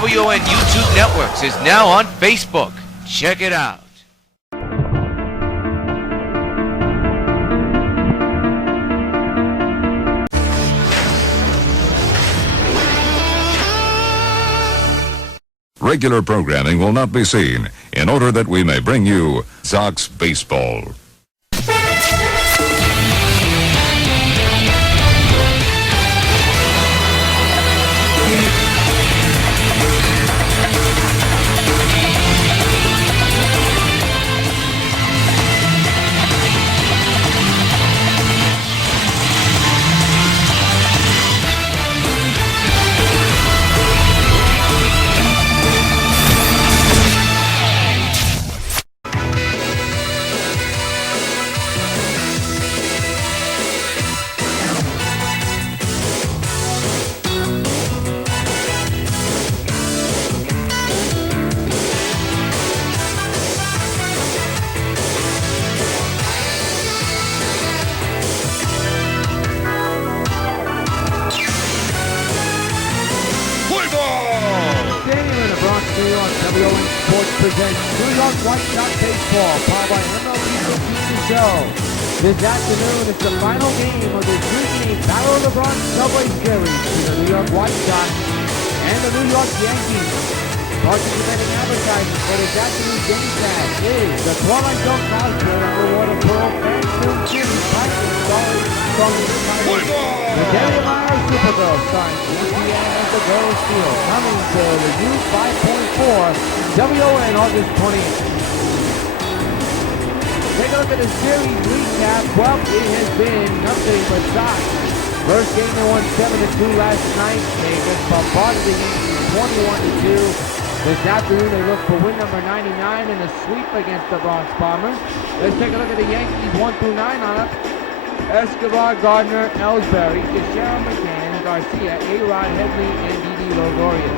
WON YouTube Networks is now on Facebook. Check it out. Regular programming will not be seen in order that we may bring you Sox Baseball. W.O.N. Sports presents New York White Sox Baseball, powered by MLB The Future Show. This afternoon is the final game of the 3-game Battle of the Bronx Subway Series between the New York White Sox and the New York Yankees. Participating advertisers for this afternoon's Gamecast is the Twilight Zone cosplay underwater pearl fan film series titled starring the Daily Meyer Supergirl starring GTN as the Girl of Steel, coming to the U5.4 WON August 20th. Take a look at the series recap. Well, it has been nothing but Sox. First game they won 7-2 last night. They just bombarded the Yankees 21-2. This afternoon they look for win number 99 in a sweep against the Bronx Bombers. Let's take a look at the Yankees 1-9 lineup. Escobar, Gardner, Ellsbury, Teixeira, McCann, Garcia, A-Rod, Headley, and Didi Longoria.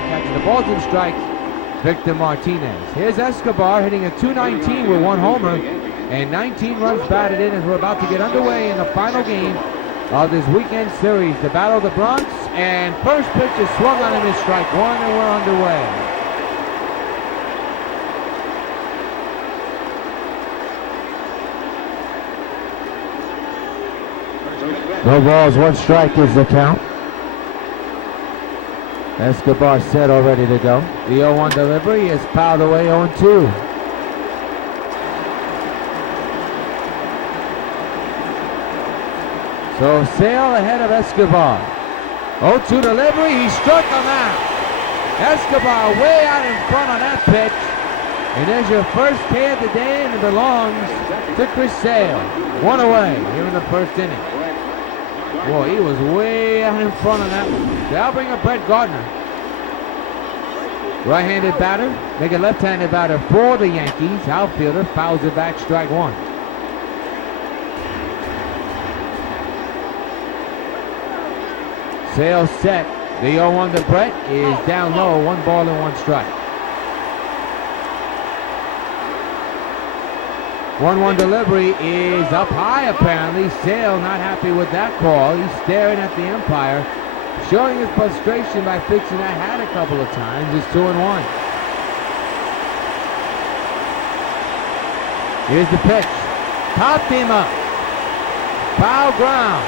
Catching the balls and strikes, Victor Martinez. Here's Escobar hitting a .219 with one homer and 19 runs batted in as we're about to get underway in the final game of this weekend series, the Battle of the Bronx. And first pitch is swung on him as strike one, and we're underway. No balls, one strike is the count. Escobar set all ready to go. The 0-1 delivery is fouled away 0-2. So Sale ahead of Escobar. 0-2 delivery, he struck him out. Escobar way out in front on that pitch. And there's your first K of the day, and it belongs to Chris Sale. One away here in the first inning. Boy, he was way out in front on that one. They'll bring up Brett Gardner. Right-handed batter, make a left-handed batter for the Yankees. Outfielder fouls it back, strike one. Sale set. The 0-1 to Brett is down low, 1 ball and 1 strike. 1-1 delivery is up high apparently. Sale not happy with that call. He's staring at the umpire, showing his frustration by fixing that hat a couple of times. It's 2-1. Here's the pitch. Popped him up. Foul ground.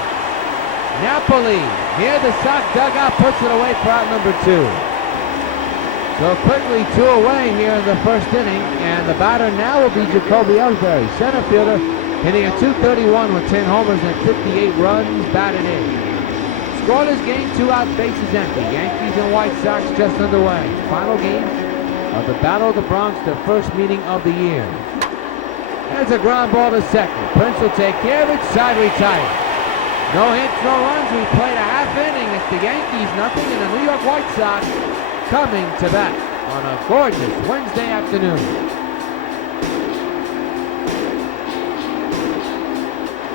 Napoli near the Sox dugout, puts it away for out number 2. So quickly 2 away here in the first inning, and the batter now will be Jacoby Ellsbury, center fielder, hitting a .231 with 10 homers and 58 runs batted in. Scoreless game, 2 out, bases empty. Yankees and White Sox just underway. Final game of the Battle of the Bronx, the first meeting of the year. There's a ground ball to second. Prince will take care of it, side retired. No hits, no runs. We played a half inning. It's the Yankees nothing and the New York White Sox coming to bat on a gorgeous Wednesday afternoon.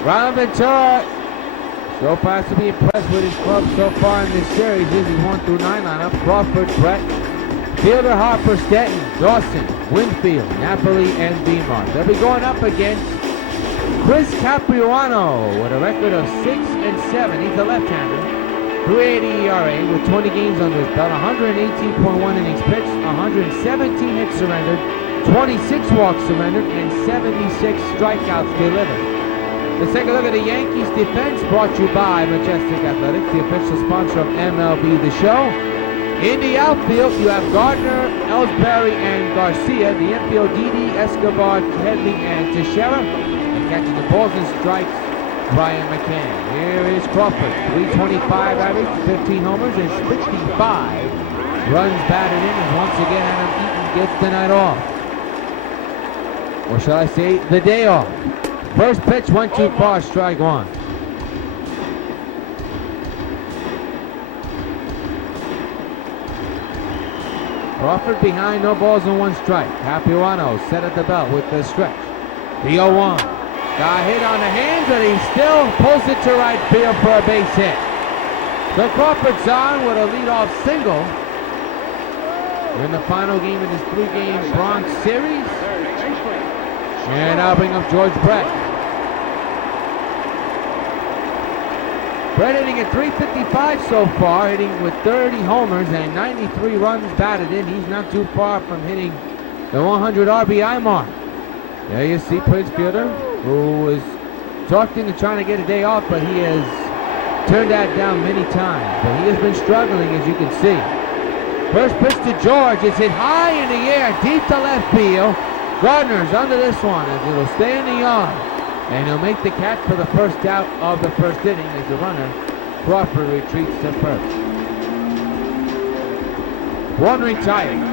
Ron Ventura so far has to be impressed with his club so far in this series. This is 1 through 9 lineup. Crawford, Brett, Fielder, Harper, Stanton, Dawson, Winfield, Napoli, and Beamar. They'll be going up against Chris Capuano with a record of 6-7. He's a left-hander. 3.80 ERA with 20 games under his belt. 118.1 innings pitched. 117 hits surrendered. 26 walks surrendered, and 76 strikeouts delivered. Let's take a look at the Yankees defense, brought to you by Majestic Athletics, the official sponsor of MLB The Show. In the outfield, you have Gardner, Ellsbury, and Garcia. The infield, Didi, Escobar, Headley, and Teixeira. And catching the balls and strikes, Brian McCann. Here is Crawford, 325 average, 15 homers, and 65 runs batted in. And once again, Adam Eaton gets the night off. Or shall I say, the day off. First pitch went too far, strike one. Crawford behind, no balls and one strike. Capuano set at the belt with the stretch. The 0-1. Got hit on the hands, and he still pulls it to right field for a base hit. So Crawford's on with a leadoff single. We're in the final game of this 3-game Bronx series. And I'll bring up George Brett. Brett hitting at 355 so far, hitting with 30 homers and 93 runs batted in. He's not too far from hitting the 100 RBI mark. There you see Prince Fielder, who was talked into trying to get a day off, but he has turned that down many times. But he has been struggling, as you can see. First pitch to George. It's hit high in the air, deep to left field. Gardner's under this one as it'll stay in the yard. And he'll make the catch for the first out of the first inning as the runner, Crawford, retreats to first. One retired.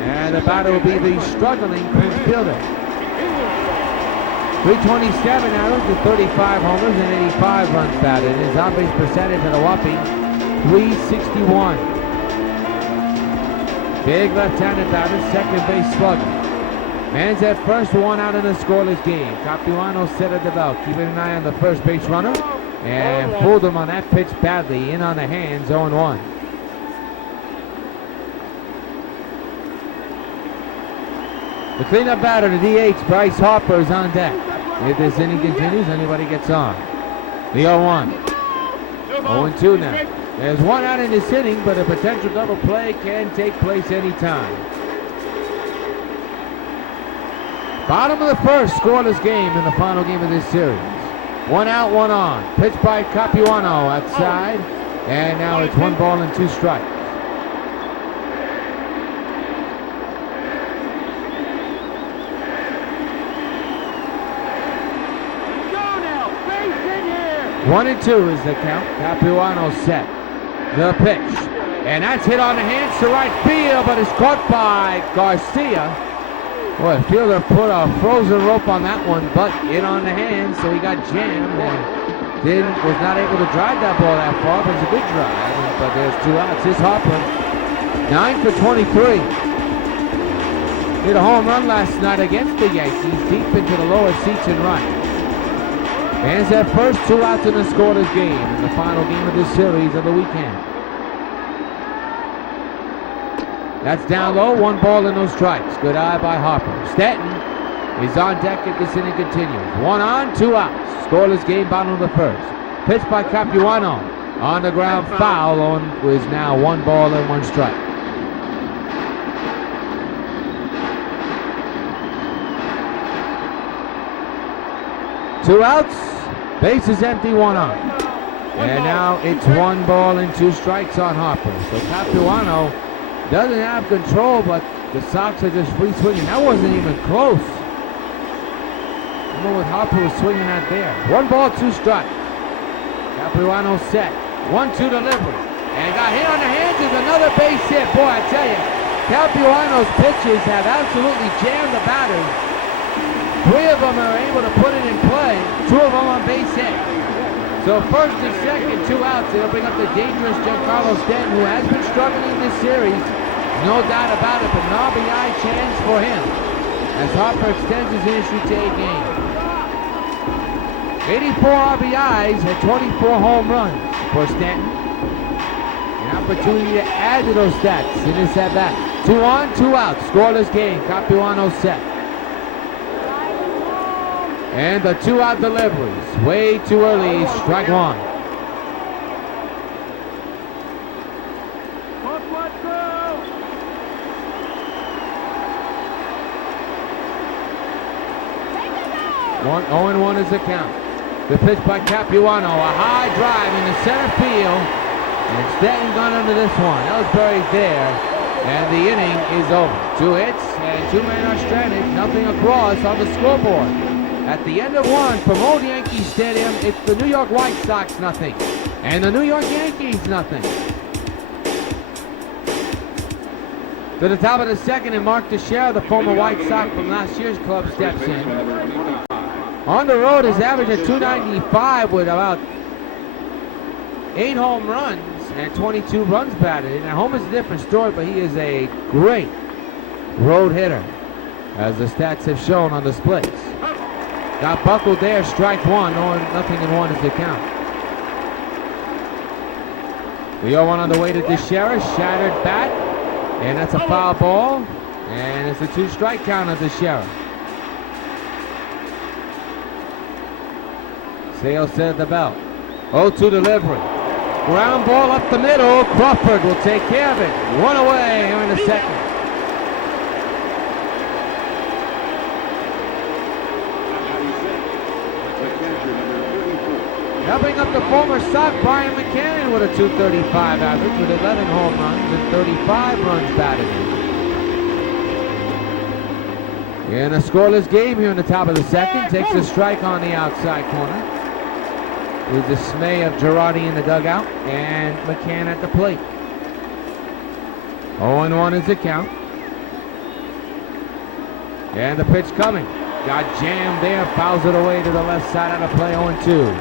And the batter will be the struggling Prince Fielder. 327 arrows with 35 homers and 85 runs batted. His on-base percentage at a whopping .361. Big left-handed batter, second base slugger. Man's at first, one out in a scoreless game. Capuano set at the belt, keeping an eye on the first base runner, and pulled him on that pitch badly, in on the hands, 0-1. The cleanup batter, the DH, Bryce Harper, is on deck. If this inning continues, anybody gets on. The 0-1. 0-2 now. There's one out in this inning, but a potential double play can take place anytime. Bottom of the first, scoreless game in the final game of this series. One out, one on. Pitch by Capuano outside, and now it's 1 ball and 2 strikes. Go now, base hit here. 1-2 is the count. Capuano set the pitch, and that's hit on the hands to right field, but it's caught by Garcia. Boy, Fielder put a frozen rope on that one, but in on the hands, so he got jammed and was not able to drive that ball that far, but it's a good drive. But there's 2 outs. Here's Harper, 9 for 23. Hit a home run last night against the Yankees, deep into the lower seats and right. Fans at first, 2 outs in the scoreless game in the final game of this series of the weekend. That's down low, 1 ball and no strikes. Good eye by Harper. Stanton is on deck if this inning continues. 1 on, 2 outs. Scoreless game, bottom of the first. Pitch by Capuano. On the ground, foul on is now 1 ball and 1 strike. Two outs, base is empty, 1 on. And now it's 1 ball and 2 strikes on Harper. So Capuano doesn't have control, but the Sox are just free swinging. That wasn't even close. I don't know what Harper was swinging at there. 1 ball, 2 strikes. Capuano set. 1-2 delivery. And got hit on the hands. There's another base hit. Boy, I tell you, Capuano's pitches have absolutely jammed the batters. 3 of them are able to put it in play. 2 of them on base hit. So first and second, 2 outs. They'll bring up the dangerous Giancarlo Stanton, who has been struggling in this series. No doubt about it, but an RBI chance for him as Harper extends his inning to 8 games. 84 RBIs and 24 home runs for Stanton. An opportunity to add to those stats in this at-bat. 2 on, 2 out, scoreless game. Capuano set. And the 2-out deliveries. Way too early, strike 1. One, 0-1 is the count. The pitch by Capuano, a high drive in the center field. And Stanton gone under this one. Ellsbury's there. And the inning is over. 2 hits and 2 men are stranded. Nothing across on the scoreboard. At the end of 1 from Old Yankee Stadium, it's the New York White Sox nothing. And the New York Yankees nothing. To the top of the second, and Mark Teixeira, the former White Sox from last year's club, steps in. On the road, his average at .295 with about 8 home runs and 22 runs batted. And at home is a different story, but he is a great road hitter, as the stats have shown on displays. Got buckled there, strike 1, nothing in 1 is the count. The 0-1 on the way to Teixeira, shattered bat, and that's a foul ball, and it's a 2-strike count on Teixeira. Sales set at the belt. 0-2 delivery. Ground ball up the middle. Crawford will take care of it. 1 away here in the second. Helping up the former Sox, Brian McCann with a .235 average with 11 home runs and 35 runs batted in. In a scoreless game here in the top of the second, takes a strike on the outside corner. The dismay of Girardi in the dugout and McCann at the plate. 0-1 is the count. And the pitch coming. Got jammed there, fouls it away to the left side out of play, 0-2.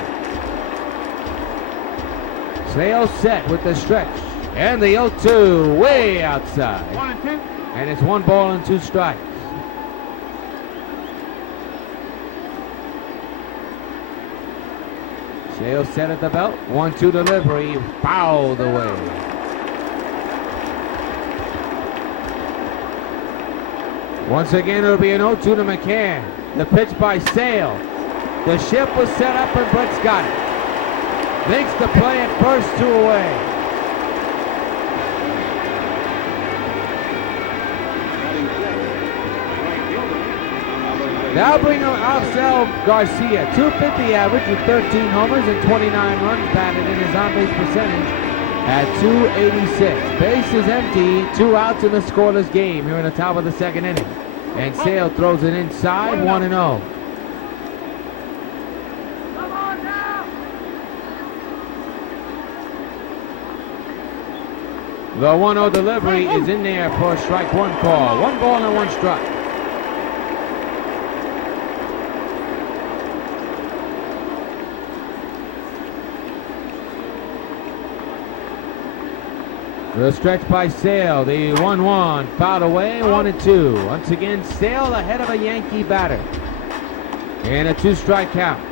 Sales set with the stretch. And the 0-2 way outside. 1-2. And it's 1 ball and 2 strikes. Sales set at the belt. 1-2 delivery. Fouled away. Once again, it'll be an 0-2 to McCann. The pitch by Sale. The shift was set up and Britt's got it. Makes the play at first, 2 away. Now bring Alcel Garcia, .250 average with 13 homers and 29 runs batted in his on-base percentage at .286. Base is empty, 2 outs in the scoreless game here in the top of the second inning. And Sale throws it inside, 1-0. The 1-0 delivery is in there for a strike 1 call. 1 ball and 1 strike. The stretch by Sale, the 1-1, fouled away, 1-2. Once again, Sale ahead of a Yankee batter. And a 2-strike count.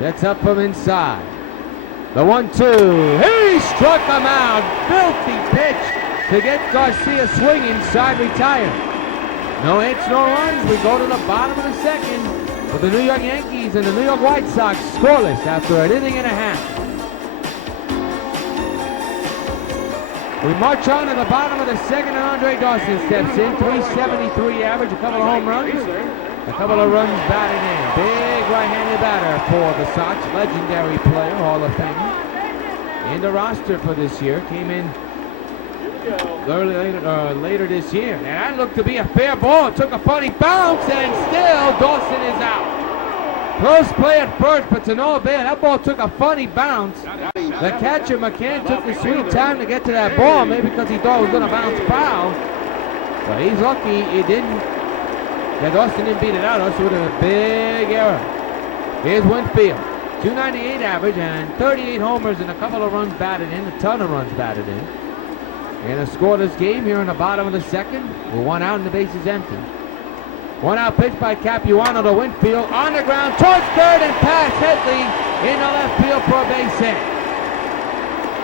Sets up from inside. The 1-2, he struck him out. Filthy pitch to get Garcia swinging, side retired. No hits, no runs. We go to the bottom of the second with the New York Yankees and the New York White Sox scoreless after an inning and a half. We march on to the bottom of the second, and Andre Dawson steps in. .373 average, a couple of home runs, a couple of runs batted in. Big right-handed batter for the Sox, legendary player, Hall of Famer. In the roster for this year, came in later this year. And that looked to be a fair ball. It took a funny bounce, and still Dawson is out. Close play at first, but to no avail. That ball took a funny bounce. The catcher, McCann, took his sweet time to get to that ball, maybe because he thought it was going to bounce foul. But he's lucky it didn't. That Dawson didn't beat it out. That's would have been a big error. Here's Winfield. 298 average and 38 homers and a couple of runs batted in, a ton of runs batted in. And a scoreless game here in the bottom of the second with one out and the base is empty. One out pitch by Capuano to Winfield. On the ground towards third and past Headley in the left field for a base hit.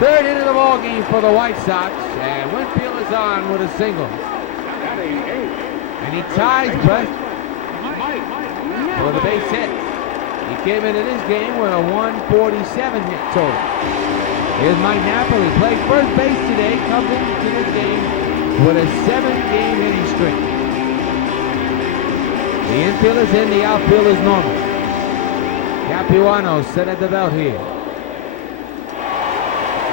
Third into the ball game for the White Sox, and Winfield is on with a single. And he ties Brett for the base hit. He came into this game with a 147 hit total. Here's Mike Napoli, plays first base today, comes into this game with a 7-game hitting streak. The infield is in, the outfield is normal. Capuano set at the belt here.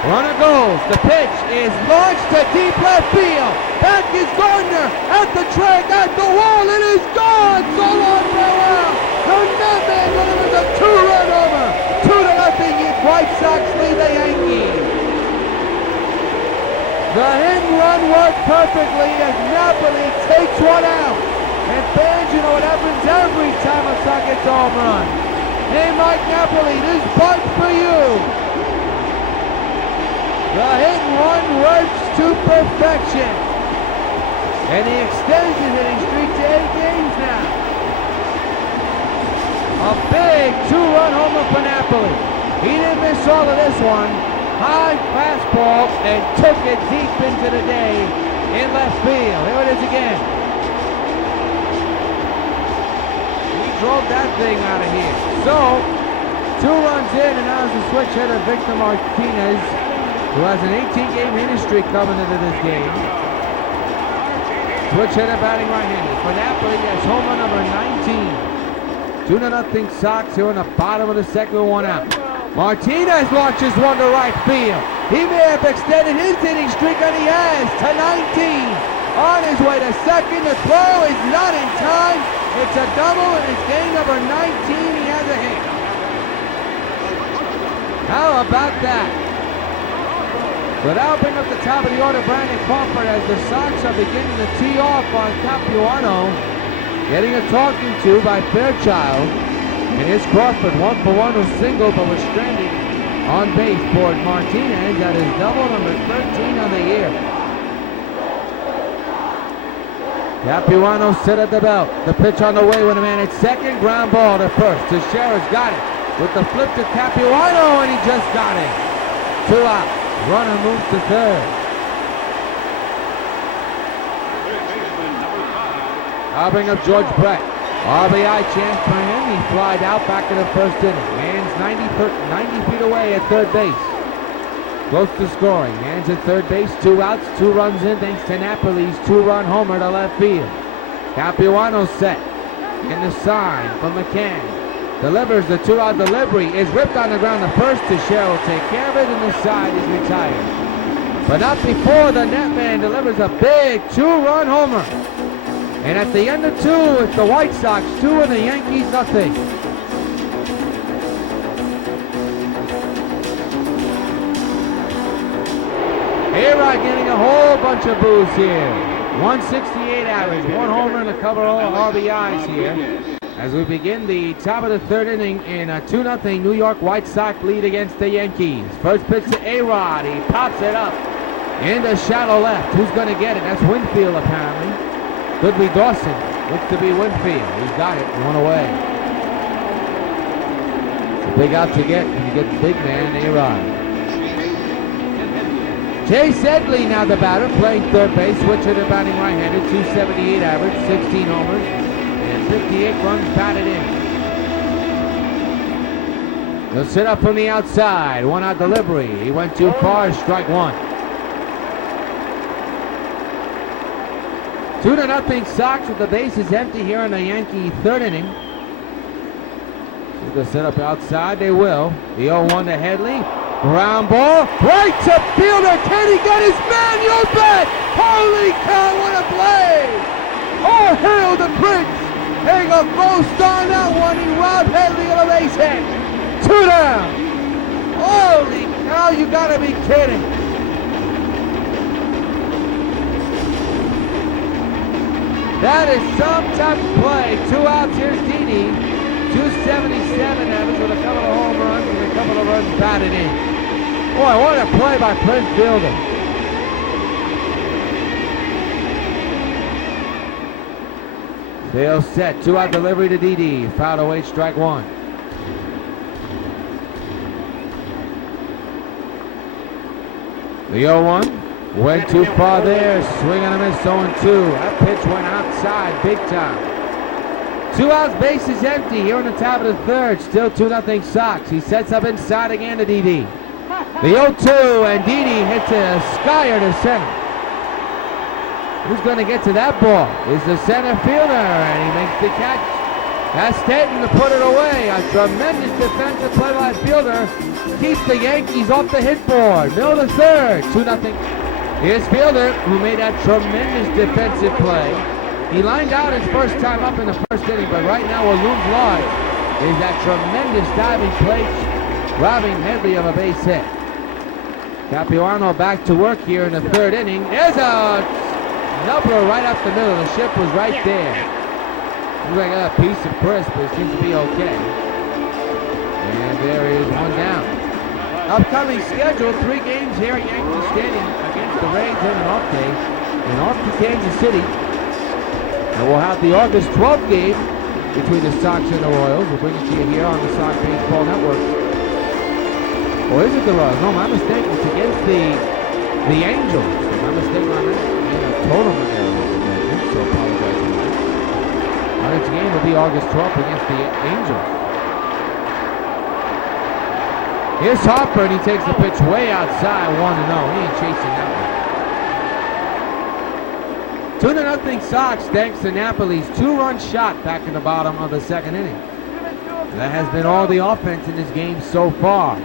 Runner goes, the pitch is launched to deep left field. Back is Gardner at the track, at the wall, it is gone! So long, farewell! The Netman delivers a 2-run homer. 2-0, White Sox lead the Yankees. The hit and run worked perfectly as Napoli takes one out. And fans, you know what happens every time a Sox gets a home run. Hey, Mike Napoli, this butt's for you. The hit and run works to perfection. And he extends his hitting streak to 8 games now. A big 2-run homer for Napoli. He didn't miss all of this one. High fastball and took it deep into the day in left field. Here it is again. He drove that thing out of here. So, 2 runs in, and now it's the switch hitter Victor Martinez, who has an 18-game hitting streak coming into this game. Switch hitter batting right-handed. For Napoli, that's home run number 19. 2-0 Sox here in the bottom of the second with 1 out. Martinez launches one to right field. He may have extended his hitting streak, and he has, to 19. On his way to second, the throw is not in time. It's a double, and it's game number 19. He has a hit. How about that? So that'll bring up the top of the order Brandon Crawford as the Sox are beginning to tee off on Capuano. Getting a talking to by Fairchild. And here's Crawford, 1-for-1 with single, but was stranded on base for Martinez. That is double number 13 on the year. Capuano set at the belt. The pitch on the way with a man at second. Ground ball to first. Teixeira's got it. With the flip to Capuano, and he just got it. 2 out. Runner moves to third. I'll bring up George Brett. RBI chance for him. He flied out back in the first inning. Man's 90 feet away at third base. Close to scoring. Man's at third base. 2 outs, 2 runs in thanks to Napoli's 2-run homer to left field. Capuano set. In the sign from McCann. Delivers the 2-out delivery. Is ripped on the ground. The first Teixeira will take care of it, and the side is retired. But not before the netman delivers a big 2-run homer. And at the end of 2, it's the White Sox 2 and the Yankees nothing. A-Rod getting a whole bunch of boos here. 168 average, 1 homer and a couple of RBIs here. As we begin the top of the third inning in a 2-0 New York White Sox lead against the Yankees. First pitch to A-Rod. He pops it up into shallow left. Who's going to get it? That's Winfield apparently. Could be Dawson. Looks to be Winfield. He's got it. 1 away. It's a big out to get when you get the big man, A-Rod. Chase Edley now the batter, playing third base. Switch hitter batting right-handed. 278 average, 16 homers, and 58 runs batted in. He'll sit up from the outside. 1 out delivery. He went too far. Strike 1. 2-0 Sox with the bases empty here in the Yankee third inning. So they'll set up outside. They will. The 0-1 to Headley. Ground ball. Right to fielder. Can he get his man? You bet. Holy cow, what a play. Oh, hail the Prince. Hang a ghost on that one. He robbed Headley of a base hit. 2 down. Holy cow, you gotta be kidding. That is some type of play. 2 outs. Here's Didi. 277 average with a couple of home runs and a couple of runs batted in. Boy, what a play by Prince Fielder. Sale set, 2-out delivery to Didi. Fouled away, strike one. The 0-1 went too far there. Swing and a miss, 0-2. That pitch went outside big time. 2 outs, bases empty here in the top of the third. Still 2-0 Sox. He sets up inside again to Didi. The 0-2, and Didi hits a skyer to center. Who's going to get to that ball? Is the center fielder, and he makes the catch. That's Stanton to put it away. A tremendous defensive play by Fielder. Keeps the Yankees off the hit board. Middle of the third, 2-0. Here's Fielder, who made that tremendous defensive play. He lined out his first time up in the first inning, but right now what looms large is that tremendous diving play, robbing Headley of a base hit. Capuano back to work here in the third inning. There's a number right up the middle. The ship was right there. Looks like a piece of crisp, but it seems to be okay. And there is one down. Upcoming schedule, 3 games here at Yankee Stadium against the Rays on an off day, and off to Kansas City. And we'll have the August 12th game between the Sox and the Royals. We'll bring it to you here on the Sox Baseball Network. Or is it the Royals? No, my mistake. It's against the Angels. My mistake on that. Tournament error, so apologize for that. Our next game will be August 12th against the Angels. Here's Harper, and he takes the pitch way outside, 1-0. He ain't chasing that one. 2-0 Sox, thanks to Napoli's 2-run shot back in the bottom of the second inning. That has been all the offense in this game so far.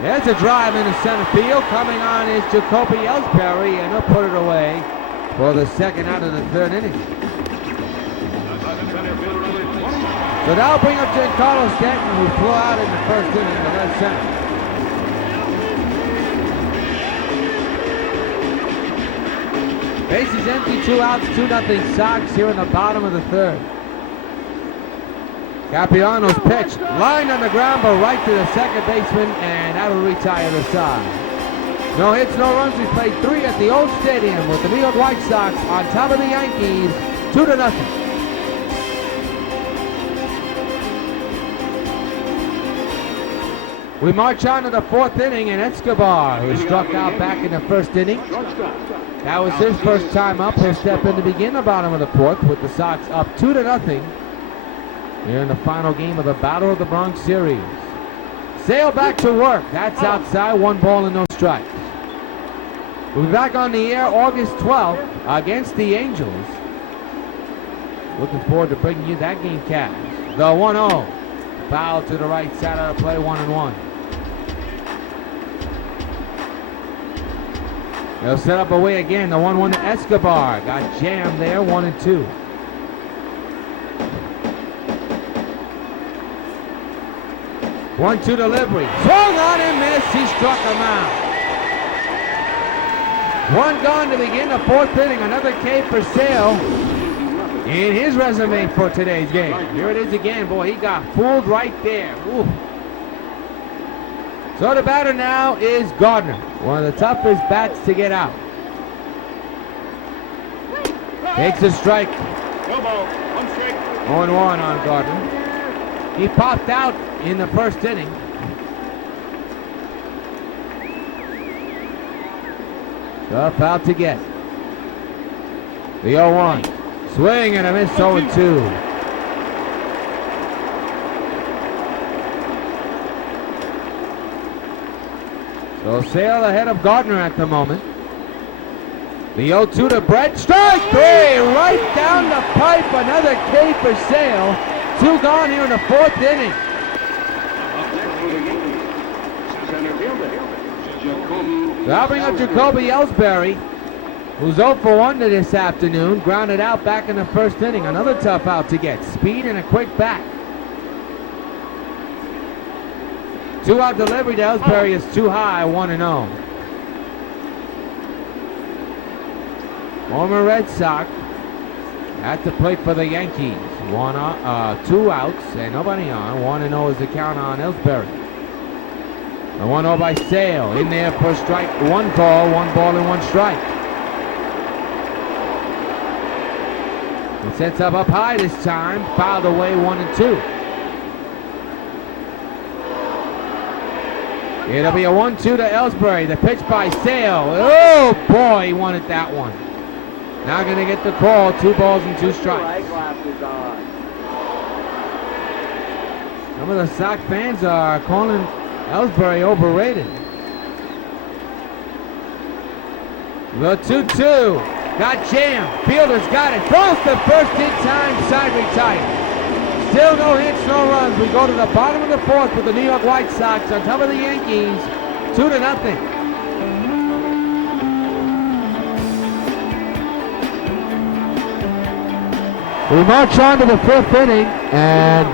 There's a drive into center field. Coming on is Jacoby Ellsbury, and he'll put it away for the second out of the third inning. So that'll bring up Giancarlo Stanton, who flew out in the first inning to left center. Bases empty, 2 outs, 2-0 Sox here in the bottom of the third. Capuano's pitch, lined on the ground, but right to the second baseman, and that'll retire the side. No hits, no runs. We played 3 at the old stadium with the New York White Sox on top of the Yankees, 2-0. We march on to the 4th inning, and Escobar, who struck out back in the first inning. That was his first time up. He'll step in to begin the bottom of the 4th with the Sox up 2-0. Here in the final game of the Battle of the Bronx series. Sale back to work. That's outside. 1 ball and no strikes. We'll be back on the air August 12th against the Angels. Looking forward to bringing you that game cast. The 1-0. Foul to the right side of the play, 1-1. They'll set up away again. The 1-1 to Escobar. Got jammed there, 1-2. One-two delivery. Swung on and missed. He struck him out. 1 gone to begin the 4th inning. Another K for Sale in his resume for today's game. Here it is again. Boy, he got fooled right there. Ooh. So the batter now is Gardner. One of the toughest bats to get out. Takes a strike. 0-1 on Gardner. He popped out in the first inning. Tough out to get. The 0-1. Swing and a miss, 0-2. So Sale ahead of Gardner at the moment. The 0-2 to Brett. Strike 3! Right down the pipe. Another K for Sale. 2 gone here in the 4th inning. So I'll bring up Jacoby Ellsbury, who's 0 for 1 this afternoon. Grounded out back in the first inning. Another tough out to get. Speed and a quick bat. 2-out delivery to Ellsbury is too high, 1-0. Former Red Sox at the plate for the Yankees. 2 outs and nobody on. 1-0 is the count on Ellsbury. The 1-0 by Sale. In there for strike 1 call. 1 ball and 1 strike. He sets up high this time. Fouled away 1-2. It'll be a 1-2 to Ellsbury. The pitch by Sale. Oh boy, he wanted that one. Now going to get the call. 2 balls and 2 strikes. Some of the Sox fans are calling Ellsbury overrated. The 2-2. Got jammed. Fielder's got it. Throws the first in time. Side retired. Still no hits, no runs. We go to the bottom of the 4th with the New York White Sox on top of the Yankees. 2-0. We march on to the 5th inning, and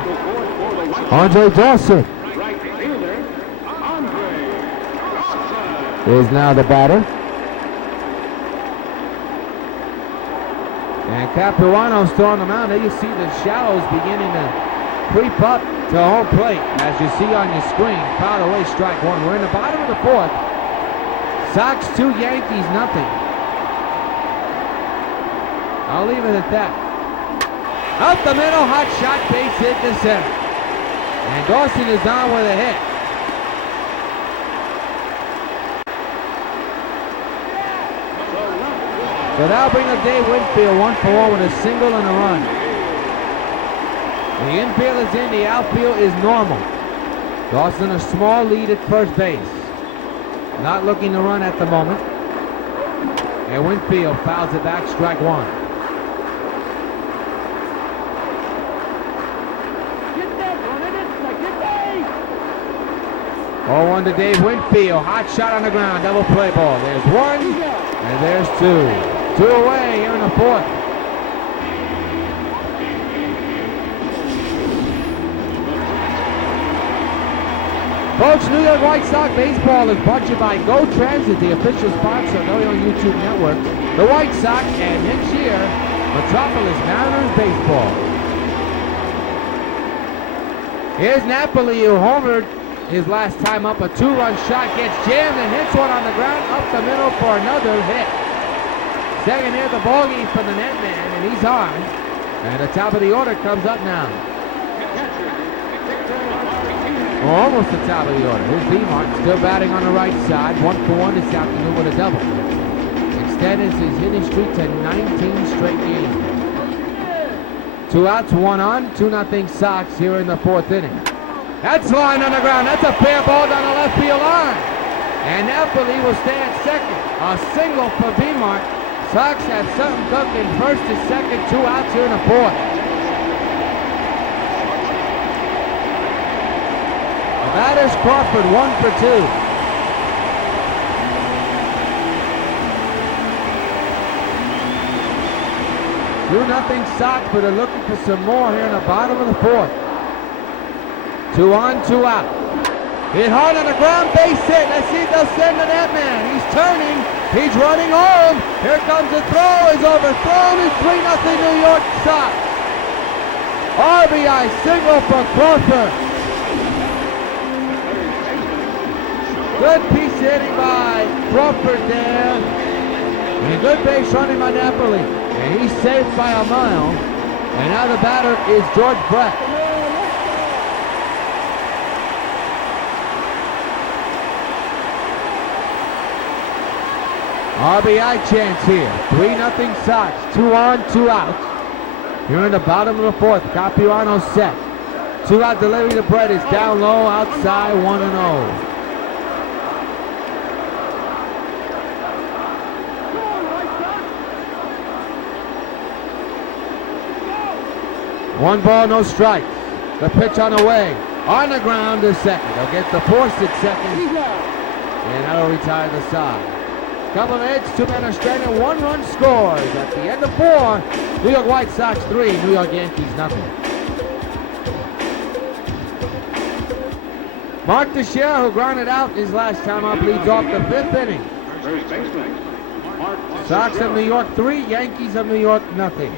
Andre Dawson is now the batter. And Capuano's still on the mound. There you see the shallows beginning to creep up to home plate, as you see on your screen. Fouled away, strike 1. We're in the bottom of the 4th. Sox 2, Yankees nothing. I'll leave it at that. Out the middle, hot shot, base hit to center. And Dawson is on with a hit. So that'll bring up Dave Winfield 1-for-1 with a single and a run. The infield is in, the outfield is normal. Dawson a small lead at first base. Not looking to run at the moment. And Winfield fouls it back, strike 1. 0-1 to Dave Winfield. Hot shot on the ground. Double play ball. There's 1 and there's 2. 2 away here in the 4th. Folks, New York White Sox baseball is brought to you by Go Transit, the official sponsor of WON YouTube Network, the White Sox, and next year, Metropolis Mariners baseball. Here's Napoli, who homered his last time up. A 2-run shot gets jammed and hits one on the ground up the middle for another hit. Second hit the ball game for the net man, and he's on. And the top of the order comes up now. Almost the top of the order. Here's B-Mark still batting on the right side. 1-for-1 this afternoon with a double. Extends his hitting streak to 19 straight games. 2 outs, 1 on. 2-0 Sox here in the 4th inning. That's line on the ground. That's a fair ball down the left field line. And Napoli will stay at second. A single for B-Mark. Sox have something cooking. First to second, 2 outs here in the 4th. The batter's Crawford, 1 for 2. Two nothing Sox, but they're looking for some more here in the bottom of the 4th. 2 on, 2 out. Hit hard on the ground, base hit. Let's see if they'll send to that man. He's turning. He's running home. Here comes the throw. He's overthrown. It's 3-0 New York Sox. RBI single for Crawford. Good piece of hitting by Crawford there. And a good base running by Napoli. And he's saved by a mile. And now the batter is George Brett. RBI chance here. 3-0 Sox. 2 on, 2 out. Here in the bottom of the 4th. Capuano set. 2 out delivery to Brett is down low, outside, 1-0. One ball, no strikes. The pitch on the way. On the ground to second. They'll get the force at second. And that'll retire the side. Couple of hits, 2 men are stranded, 1 run scores. At the end of 4, New York White Sox 3, New York Yankees nothing. Mark Teixeira, who grounded out his last time up, leads off the 5th inning. Sox of New York 3, Yankees of New York nothing.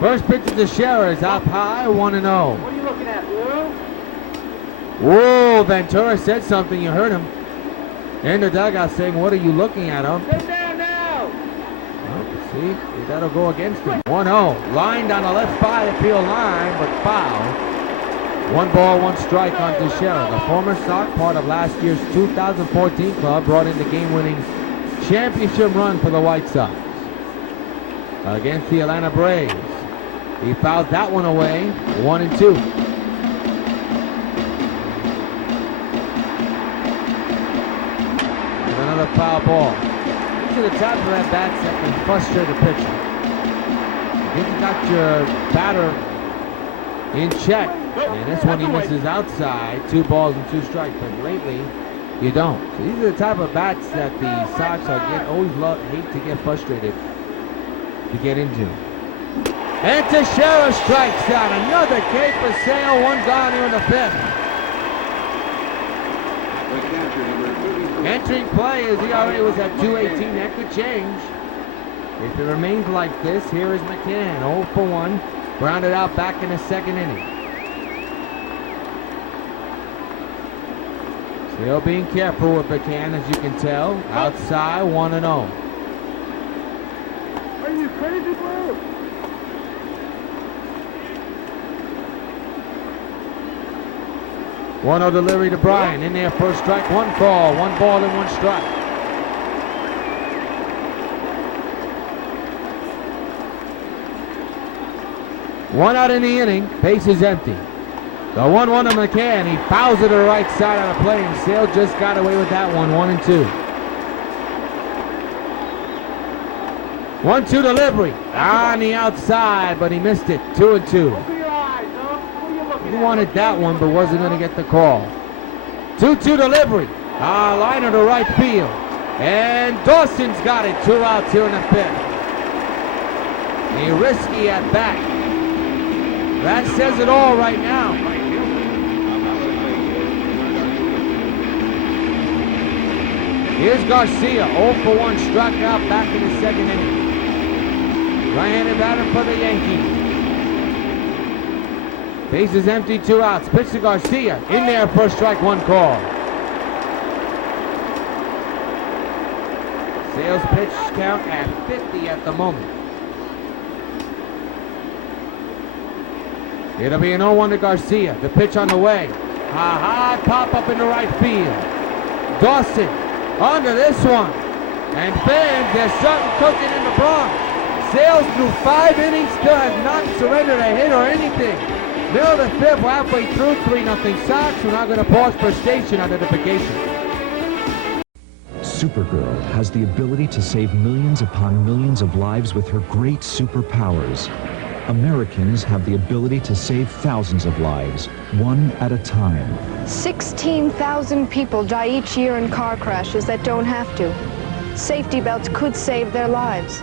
First pitch to Teixeira is up high, 1-0. What are you looking at, Blue? Whoa, Ventura said something, you heard him. In the dugout saying, what are you looking at, huh? Sit down now! Well, see, that'll go against him. 1-0, lined on the left side field line, but foul. 1 ball, 1 strike on Teixeira. The former Sox, part of last year's 2014 club, brought in the game-winning championship run for the White Sox against the Atlanta Braves. He fouled that one away, 1-2. Another foul ball. These are the type of at-bats that can frustrate a pitcher. If you got your batter in check, and this one he misses outside, 2 balls and 2 strikes, but lately you don't. So these are the type of bats that the Sox always hate to get frustrated to get into. And Teixeira strikes out. Another K for Sale, 1 gone here in the 5th. Entering play, his ERA was at 2.18. That could change. If it remains like this, here is McCann, 0 for 1. Grounded out back in the 2nd inning. Still being careful with McCann, as you can tell. Outside, 1-0. Are you crazy, Blue? One delivery to Bryan. In there, first strike, 1 call. 1 ball and 1 strike. One out in the inning. Base is empty. The 1-1 to McCann. He fouls it to the right side of the plate, and Sale just got away with that one. 1-2. 1-2 delivery. On the outside, but he missed it. 2-2. Open your eyes, huh? What are you looking He at? wanted that one, but wasn't going to get the call. 2-2 delivery. Liner to right field. And Dawson's got it. 2 outs here in the 5th. A risky at bat. That says it all right now. Here's Garcia. 0 for 1 struck out back in the 2nd inning. Right-handed batter for the Yankees. Base is empty, 2 outs. Pitch to Garcia. In there, first strike, 1 call. Sales pitch count at 50 at the moment. It'll be an 0-1 to Garcia. The pitch on the way. High pop up in the right field. Dawson under this one. And fans, there's something cooking in the Bronx. Sales through 5 innings, still has not surrendered a hit or anything. Middle of the 5th, we're halfway through, 3-0 Sox. We're now going to pause for station identification. Supergirl has the ability to save millions upon millions of lives with her great superpowers. Americans have the ability to save thousands of lives, one at a time. 16,000 people die each year in car crashes that don't have to. Safety belts could save their lives.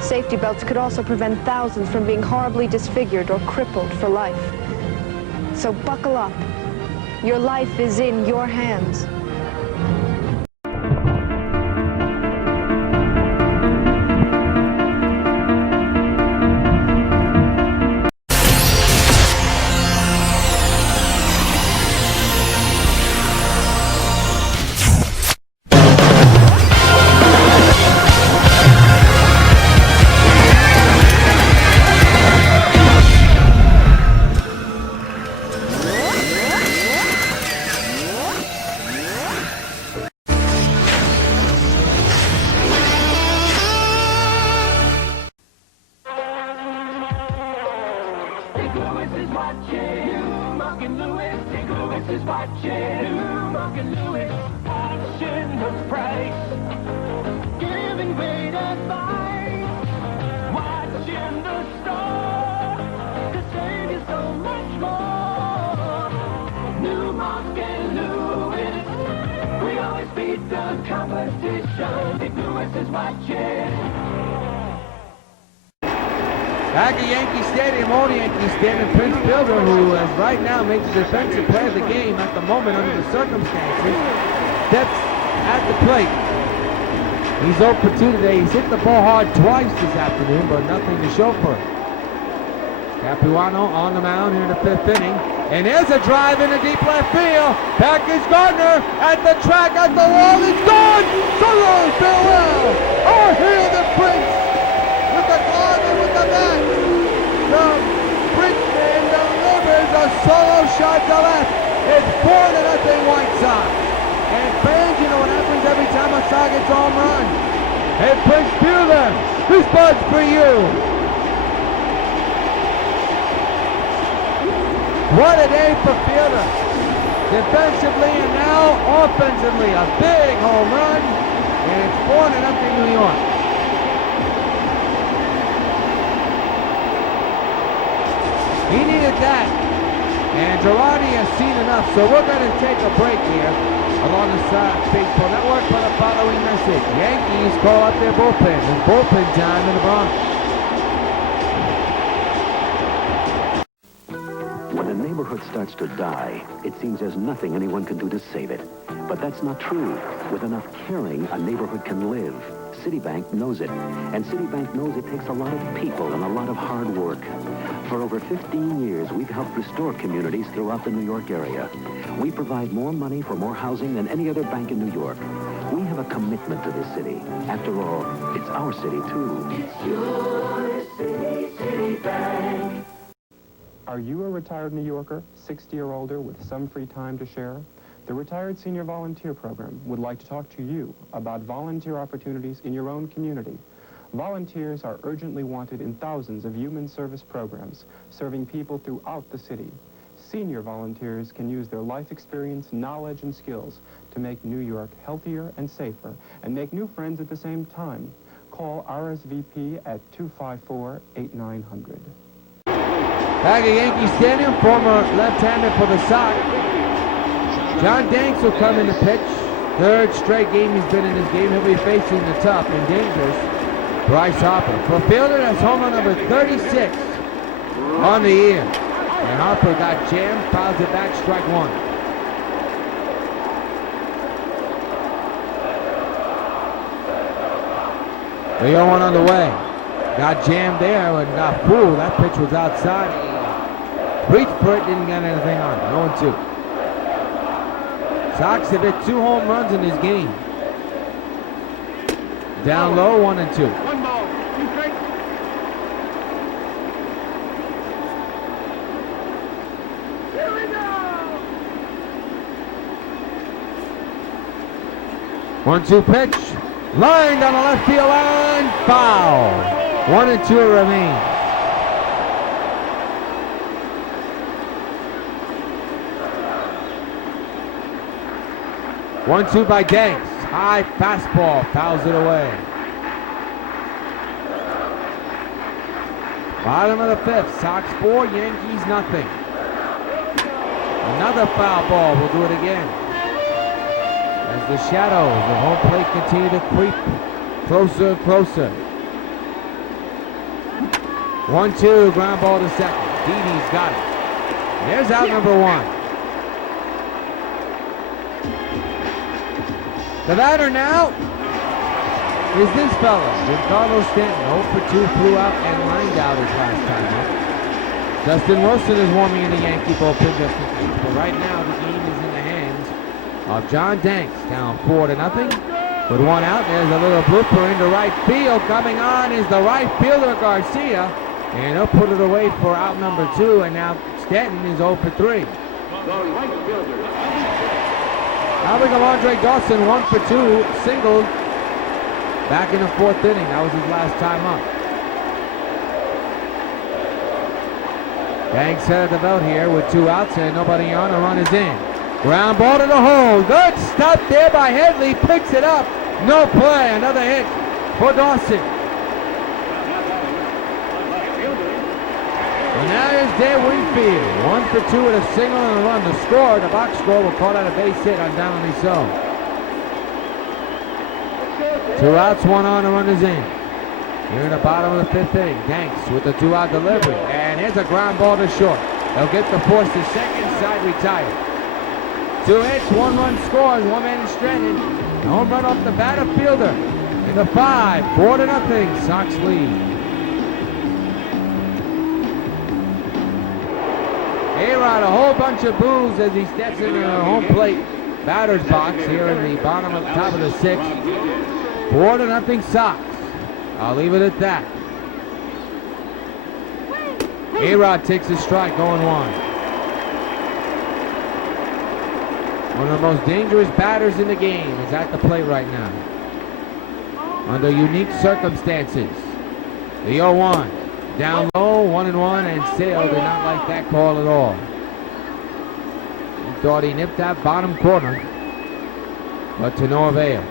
Safety belts could also prevent thousands from being horribly disfigured or crippled for life. So buckle up. Your life is in your hands. Back at Yankee Stadium, Old Yankee Stadium, Prince Fielder, who has right now made the defensive play of the game at the moment under the circumstances, steps at the plate. He's 0 for 2 today. He's hit the ball hard twice this afternoon, but nothing to show for it. Capuano on the mound here in the 5th inning. And there's a drive in the deep left field. Back is Gardner at the track, at the wall. It's gone. Solo farewell. Oh, here the Prince with the glove and with the bat. The Prince man delivers a solo shot to left. It's 4-0 White Sox. And fans, you know what happens every time a Sox gets a home run? Hey, Prince Bueller, this bud's for you. What a day for Fielder. Defensively and now offensively, a big home run, and it's 4-0 New York. He needed that, and Girardi has seen enough, so we're going to take a break here along the Facebook Network for the following message. Yankees call up their bullpen. It's bullpen time in the Bronx. When a neighborhood starts to die, it seems there's nothing anyone can do to save it. But that's not true. With enough caring, a neighborhood can live. Citibank knows it. And Citibank knows it takes a lot of people and a lot of hard work. For over 15 years, we've helped restore communities throughout the New York area. We provide more money for more housing than any other bank in New York. We have a commitment to this city. After all, it's our city, too. It's your city, Citibank. Are you a retired New Yorker, 60 or older, with some free time to share? The Retired Senior Volunteer Program would like to talk to you about volunteer opportunities in your own community. Volunteers are urgently wanted in thousands of human service programs, serving people throughout the city. Senior volunteers can use their life experience, knowledge, and skills to make New York healthier and safer, and make new friends at the same time. Call RSVP at 254-8900. Back at Yankee Stadium, former left-hander for the Sox. John Danks will come in to pitch. Third straight game he's been in this game. He'll be facing the tough and dangerous Bryce Harper. For Fielder, that's home run number 36 on the year. And Harper got jammed, fouls it back, strike one. The 0-1 on the way. Got jammed there and got fooled. That pitch was outside. He reached for it, didn't get anything on it. 0-2. Sox have hit 2 home runs in this game. Down low, 1-2. 1 ball, 2 strikes. Here we go! 1-2 pitch. Lined on the left field line. Foul. 1-2 remain. One-two by Danks. High fastball. Fouls it away. Bottom of the 5th. Sox 4, Yankees nothing. Another foul ball. We'll do it again. As the shadows of home plate continue to creep closer and closer. 1-2, ground ball to second. Didi's got it. There's out number 1. The batter now is this fella, Giancarlo Stanton. 0 for 2, flew out and lined out his last time up. Justin Wilson is warming in the Yankee bullpen just in case, but right now the game is in the hands of John Danks, down 4-0. With 1 out, there's a little blooper into right field. Coming on is the right fielder, Garcia, and he'll put it away for out number 2, and now Stanton is 0 for 3. Albert Andre Dawson, 1 for 2, singled back in the 4th inning. That was his last time up. Danks headed the belt here with 2 outs and nobody on. The run is in. Ground ball to the hole. Good stop there by Headley. Picks it up. No play. Another hit for Dawson. And now here's Dan Winfield. 1 for 2 with a single and a run. The score, the box score, will call out a base hit on down on his own. 2 outs, 1 on, the run is in. Here in the bottom of the 5th inning, Danks with the 2-out delivery. And here's a ground ball to short. They'll get the force to second, side retired. 2 hits, 1 run scores, 1 man is stranded. Home run off the batter fielder. In the 5, 4-0, Sox lead. A-Rod, a whole bunch of boos as he steps into the home plate batter's box here in the bottom of top of the 6th. 4-0 Sox. I'll leave it at that. A-Rod takes a strike, 0-1. One of the most dangerous batters in the game is at the plate right now. Under unique circumstances. The 0-1. Down low, 1-1, and Sale did not like that call at all. He thought he nipped that bottom corner, but to no avail.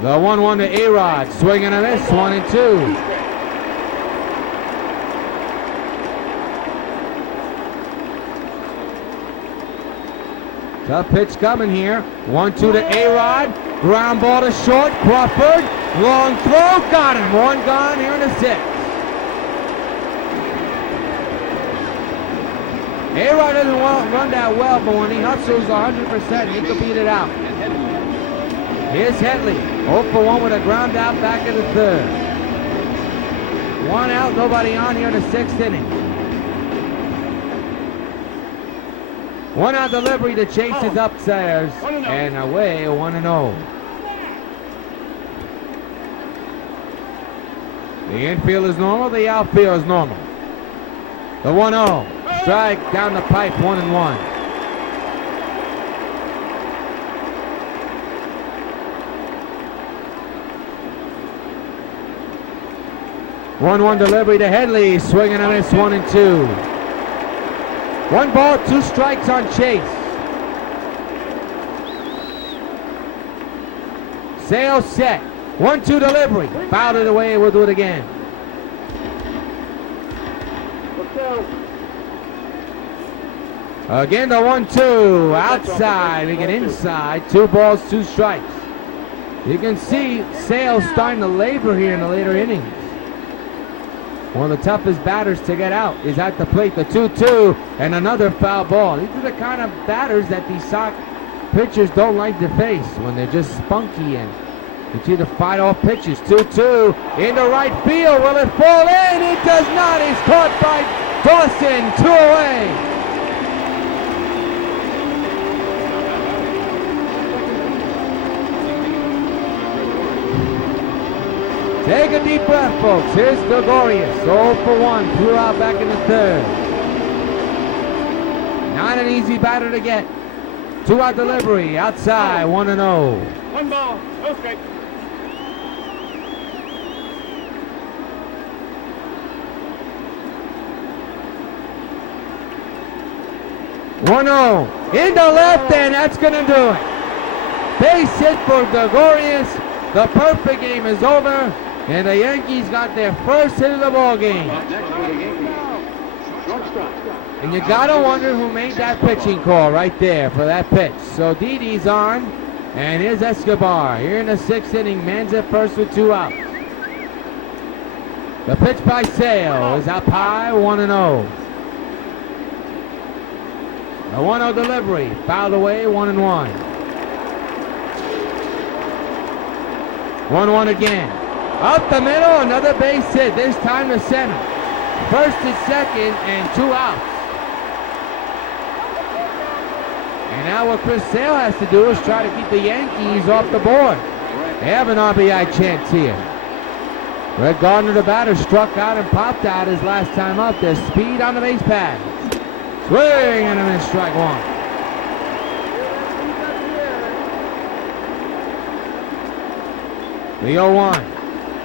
The 1-1 to A-Rod, swinging a miss, 1-2. Tough pitch coming here. 1-2 to A-Rod. Ground ball to short. Crawford. Long throw. Got him. 1 gone here in the 6th. A-Rod doesn't run that well, but when he hustles 100%, he can beat it out. Here's Headley. 0 for 1 with a ground out back in the 3rd. 1 out, nobody on here in the 6th inning. 1 out delivery to Chase is upstairs, and away 1-0. The infield is normal, the outfield is normal. The 1-0, strike down the pipe, 1-1. One delivery to Headley, swinging a miss, 1-2. 1 ball, 2 strikes on Chase. Sale set. 1-2 delivery. Fouled it away. We'll do it again. Again, the 1-2. Outside. We get inside. 2 balls, 2 strikes. You can see Sale starting to labor here in the later innings. One of the toughest batters to get out is at the plate. The 2-2 and another foul ball. These are the kind of batters that these Sox pitchers don't like to face when they're just spunky and continue to fight off pitches. 2-2 into right field. Will it fall in? It does not. It's caught by Dawson. 2 away. Take a deep breath, folks. Here's Gregorius. 0 for 1. Flew out back in the 3rd. Not an easy batter to get. 2 out delivery. Outside. 1-0. 1 ball. Okay. One-0 into left, and that's going to do it. Base hit for Gregorius. The perfect game is over. And the Yankees got their first hit of the ball game. And you gotta wonder who made that pitching call right there for that pitch. So Didi's on, and here's Escobar. Here in the 6th inning, man's at first with 2 outs. The pitch by Sale is up high, 1-0. The 1-0 delivery, fouled away, 1-1. 1-1 again. Up the middle, another base hit, this time to center. First to second, and 2 outs. And now what Chris Sale has to do is try to keep the Yankees off the board. They have an RBI chance here. Red Gardner, the batter, struck out and popped out his last time up. There's speed on the base pass. Swing and a miss, strike 1. The 0-1.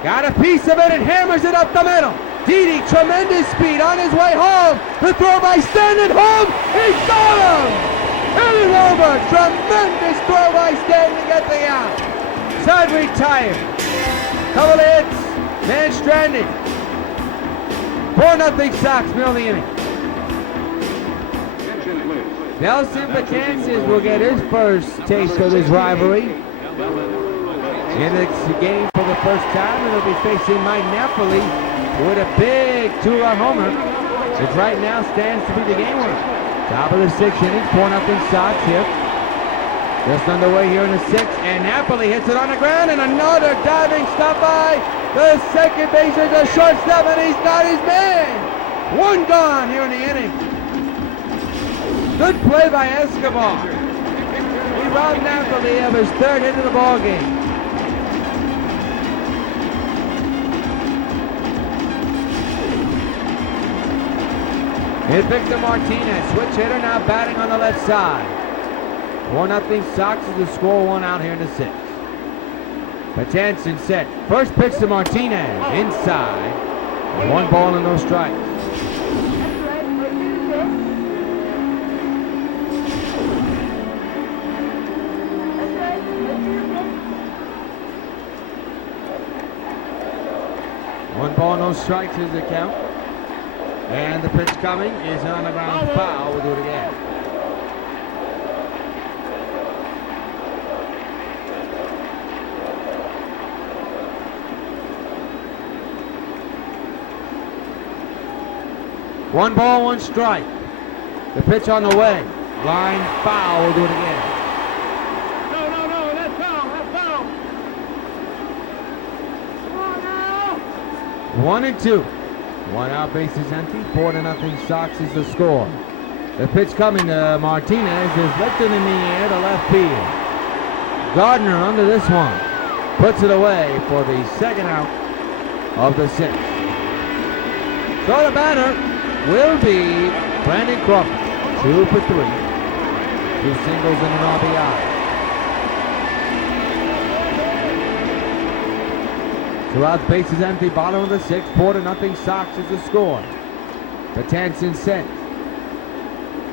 Got a piece of it and hammers it up the middle. Didi, tremendous speed on his way home. The throw by Stanton home. He got him. It is over. Tremendous throw by Stanton to get the out. Side retired. Couple of hits. Man stranded. 4-0 Sox, middle of the inning. Nelson Betances will get his first taste of this rivalry. In the game for the first time, and he'll be facing Mike Napoli with a big 2-run homer, which right now stands to be the game winner. Top of the 6th inning, 4-0 Sox here. Just underway here in the 6th, and Napoli hits it on the ground, and another diving stop by the second baseman, the shortstop, and he's got his man. 1 gone here in the inning. Good play by Escobar. He robbed Napoli of his third hit of the ball game. Here's Victor Martinez, switch hitter, now batting on the left side. 4-0 Sox is the score, one out here in the sixth. Patanson set. First pitch to Martinez, inside. 1 ball and no strikes. One ball, no strikes is the count. And the pitch coming is on the ground foul. We'll do it again. One ball, one strike. The pitch on the way. Line foul. We'll do it again. No, that's foul, that's foul. Come on now. 1-2. 1 out, bases empty. 4-0 Sox is the score. The pitch coming to Martinez is lifted in the air to left field. Gardner under this one. Puts it away for the second out of the sixth. So the batter will be Brandon Crawford. 2 for 3. 2 singles and an RBI. 2 outs, bases empty, bottom of the sixth. 4-0 Sox is the score. Patanson set.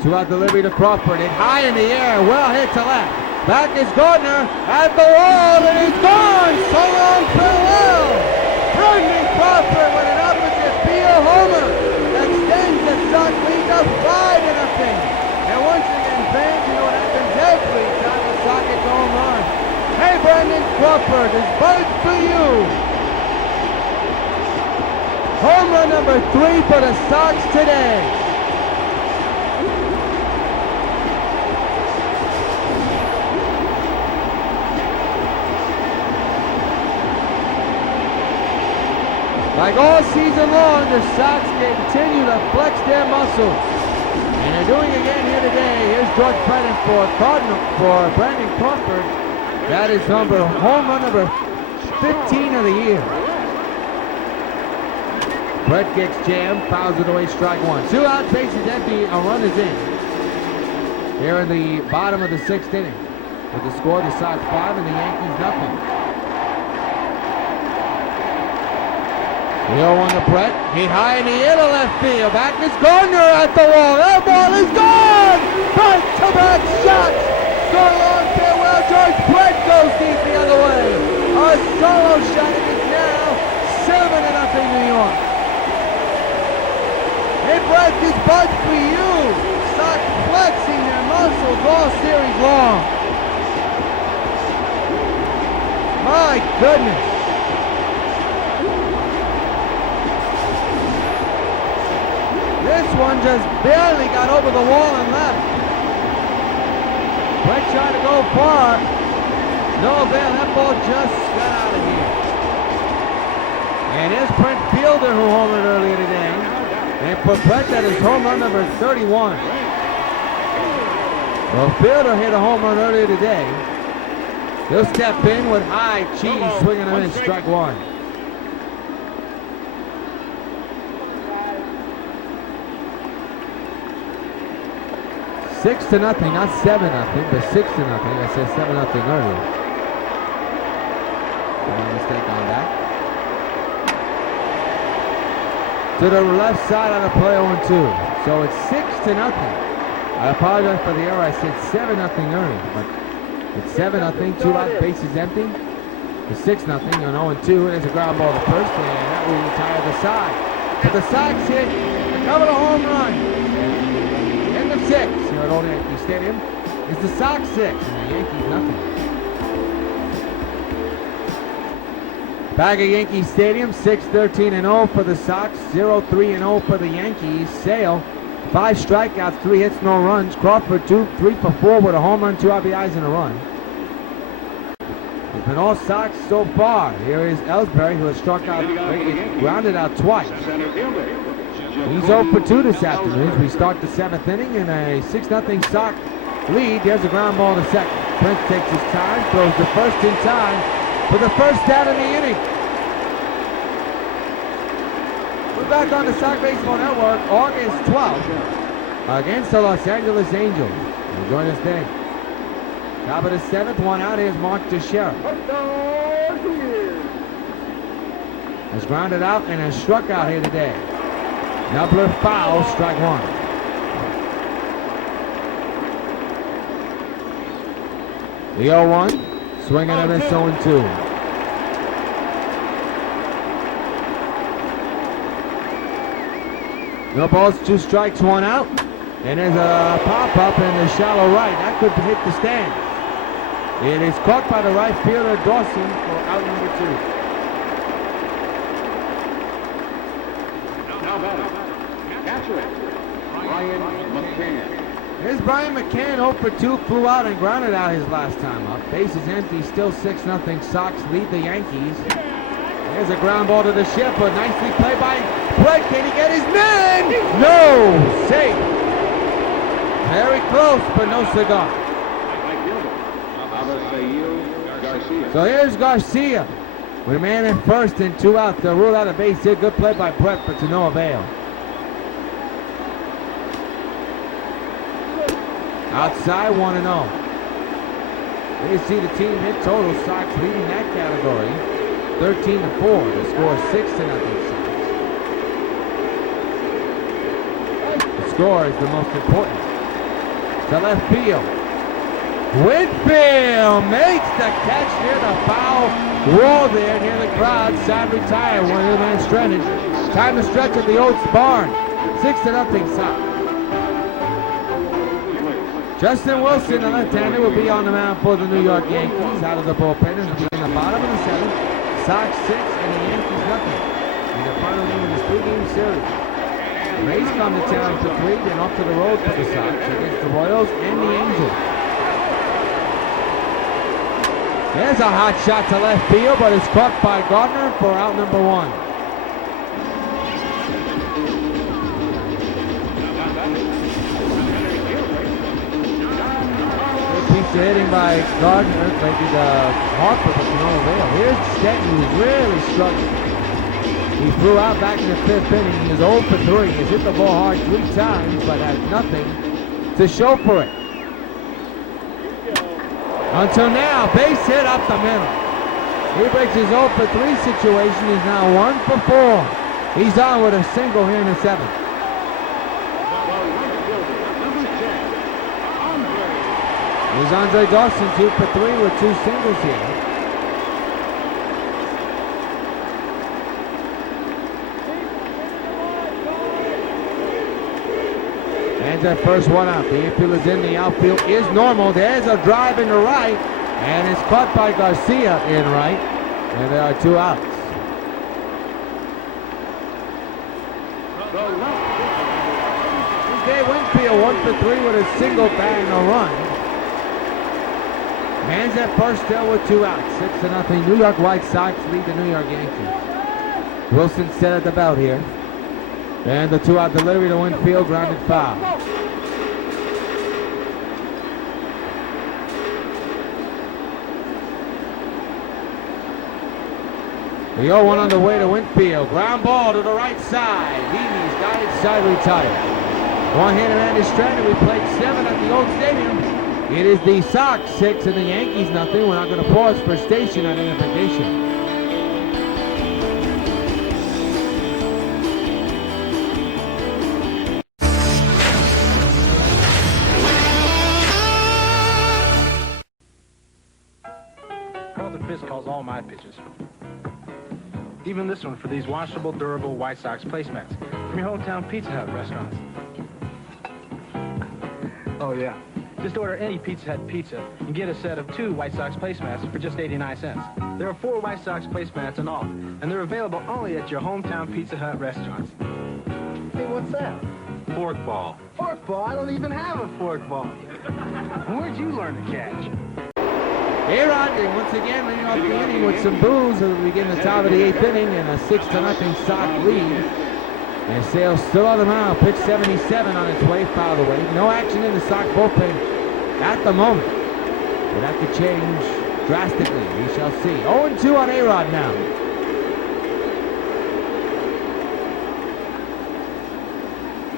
2 out delivery to Crawford. Hit high in the air, well hit to left. Back is Gardner at the wall, and he's gone. So long, farewell. Brandon Crawford with an opposite field homer. Extends the Sox lead to 5-0. And once again, fans, you know what happens every time the Sox gets a home run. Hey, Brandon Crawford, this bird's for you. Home run number 3 for the Sox today. Like all season long, the Sox continue to flex their muscles. And they're doing it again here today. Here's George Brennan for Brandon Crawford. That is home run number 15 of the year. Brett gets jammed, fouls it away, strike 1. 2 out, bases empty, a run is in. Here in the bottom of the sixth inning. With the score, the Sox 5 and the Yankees nothing. 0-1 to Brett, hit high in the air to left field. Back is Gardner at the wall. That ball is gone! Back-to-back shots! So long, farewell, George Brett goes deep the other way. A solo shot, it is now 7-0 New York. Hey, Brett, this bud's for you. Sox flexing their muscles all series long. My goodness. This one just barely got over the wall and left. Brett tried to go far. No avail. That ball just got out of here. And here's Brent Fielder, who homered earlier today. And for Brett, that is home run number 31. Well, Fielder hit a home run earlier today. He'll step in with high cheese, swinging him in, strike 1. Six to nothing, not 7-0, but 6-0. I said 7-0 earlier. No mistake on that. To the left side on the play 0-2. So it's 6-0. I apologize for the error. I said 7-0 earlier, but it's 7-0. 2 out, bases empty. It's 6-0 on 0-2. There's a ground ball to first, and that will retire the side. But the Sox hit a couple of home runs. End of 6 here at Old Yankee Stadium. It's the Sox 6 and the Yankees nothing. Back at Yankee Stadium, 6-13-0 for the Sox, 0-3-0 for the Yankees. Sale, 5 strikeouts, 3 hits, no runs. Crawford 3 for 4 with a home run, 2 RBIs and a run. It's been all Sox so far. Here is Ellsbury, who has struck out, grounded out twice. He's 0 for 2 this afternoon as we start the 7th inning in a 6-0 Sox lead. There's a ground ball to second. Prince takes his time, throws the first in time for the first out of the inning. We're back on the Sox Baseball Network August 12th against the Los Angeles Angels. Join us then. Top of the 7th, one out. Here's Mark Teixeira. Has grounded out and has struck out here today. Nubler foul, strike one. The 0-1, swinging and a miss, 0-2. No balls, 2 strikes, 1 out. And there's a pop-up in the shallow right. That could hit the stands. It is caught by the right fielder, Dawson, for out number 2. Now batting. Catcher, Brian McCann. Here's Brian McCann, 0 for 2, flew out and grounded out his last time up. Base is empty, still 6-0 Sox lead the Yankees. There's a ground ball to the ship, but nicely played by Brett. Can he get his man? No! Safe. Very close, but no cigar. So here's Garcia with a man in first and 2 out to rule out a base hit. Good play by Brett, but to no avail. Outside, 1-0. Here you see the team hit total. Sox leading that category, 13-4. The score is 6-0 Sox. The score is the most important. To left field. Whitfield makes the catch near the foul wall there, near the crowd. Side retire, 1-man stretch. Time to stretch at the old barn. 6-0 Sox. Justin Wilson, the left-hander, will be on the mound for the New York Yankees. Out of the bullpen, will be in the bottom of the 7th. Sox 6 and the Yankees nothing in the final game of this 3-game series. Rays come to town for 3, then off to the road for the Sox against the Royals and the Angels. There's a hot shot to left field, but it's caught by Gardner for out number 1. Good piece of hitting by Gardner, maybe the Harper, but no avail. Here's Stanton, who's really struggling. He flew out back in the 5th inning. He is 0 for 3. He's hit the ball hard 3 times, but has nothing to show for it. Until now, base hit up the middle. He breaks his 0 for 3 situation. He's now 1 for 4. He's on with a single here in the 7th. Here's Andre Dawson, 2 for 3 with 2 singles here. And that first one out. The infield is in, the outfield is normal. There's a drive in the right, and it's caught by Garcia in right, and there are 2 outs. Dave Winfield 1 for 3 with a single bang a run. Man's at first still with 2 outs. 6-0. New York White Sox lead the New York Yankees. Wilson set at the belt here. And the 2-out delivery to Winfield, grounded foul. The 0-1 on the way to Winfield. Ground ball to the right side. He's got it, side retired. One-hander and his stranded. We played 7 at the Old Stadium. It is the Sox 6 and the Yankees nothing. We're not going to pause for station identification. Calls all my pitches. Even this one for these washable, durable White Sox placemats from your hometown Pizza Hut restaurants. Oh yeah. Just order any Pizza Hut pizza and get a set of 2 White Sox placemats for just 89 cents. There are 4 White Sox placemats in all, and they're available only at your hometown Pizza Hut restaurants. Hey, what's that? Fork ball. Fork ball? I don't even have a fork ball. Where'd you learn to catch? A-Rod, once again, leading off the inning with some boos as we begin the top of the 8th inning and a 6-0 Sox lead. And Sale's still on the mound. Pitch 77 on its way, fouled away. No action in the Sox bullpen at the moment. But that could change drastically. We shall see. 0-2 on A-Rod now.